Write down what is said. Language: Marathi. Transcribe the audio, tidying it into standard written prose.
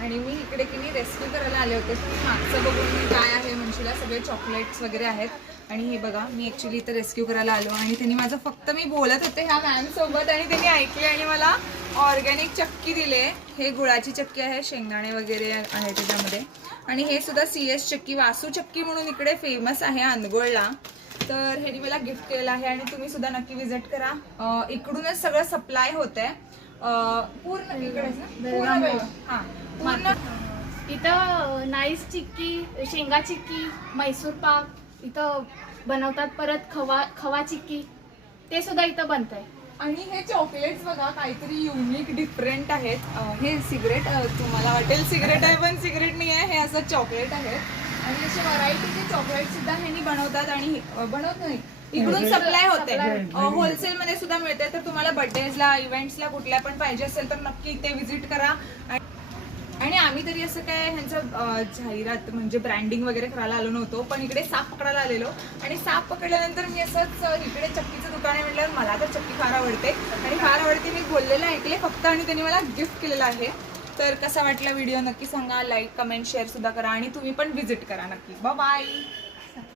आणि मी इकडे की नाही रेस्क्यू करायला आले होते. तुम्ही मागचं बघून काय आहे म्हणशील, सगळे चॉकलेट्स वगैरे आहेत. आणि हे बघा, मी ॲक्च्युली इथं रेस्क्यू करायला आलो आणि त्यांनी माझं फक्त मी बोलत होते ह्या मॅमसोबत आणि त्यांनी ऐकले आणि मला ऑर्गॅनिक चक्की दिले. हे गुळाची चक्की आहे, शेंगदाणे वगैरे आहे त्याच्यामध्ये. आणि हे सुद्धा CS चक्की, वासू चक्की म्हणून इकडे फेमस आहे अनगोळला. तर ह्यांनी मला गिफ्ट केलेलं आहे आणि तुम्ही सुद्धा नक्की विजिट करा. इकडूनच सगळं सप्लाय होतंय पूर्ण इकडेच ना, हां पूर्ण. इथं नाईस चिक्की, शेंगा चिक्की, मैसूर पाक इथं बनवतात. परत खवा चिक्की ते सुद्धा इथं बनतंय. आणि हे चॉकलेट्स बघा, काहीतरी युनिक डिफरंट आहेत. हे सिगरेट तुम्हाला वाटेल सिगरेट आहे, पण सिगरेट नाही आहे, हे असं चॉकलेट आहे. आणि असे व्हरायटीचे चॉकलेट सुद्धा ह्यांनी बनवतात आणि बनवत नाही, इकडून सप्लाय होते. होलसेल मध्ये सुद्धा मिळते. तर तुम्हाला बर्थडेजला, इव्हेंट्सला कुठल्या पण पाहिजे असेल तर नक्की इथे व्हिजिट करा. आणि आम्ही तरी असं काय ह्यांचं जाहिरात म्हणजे ब्रँडिंग वगैरे करायला आलो नव्हतो, पण इकडे साप पकडायला आलेलो. आणि साप पकडल्यानंतर मी असंच इकडे चक्कीचं दुकान आहे म्हटल्यावर मला तर चक्की फार आवडते आणि फार आवडते. मी बोललेलं ऐकले फक्त आणि त्यांनी मला गिफ्ट केलेलं आहे. तर कसा वाटला व्हिडिओ नक्की सांगा. लाईक, कमेंट, शेअर सुद्धा करा आणि तुम्ही पण व्हिजिट करा नक्की. बाय.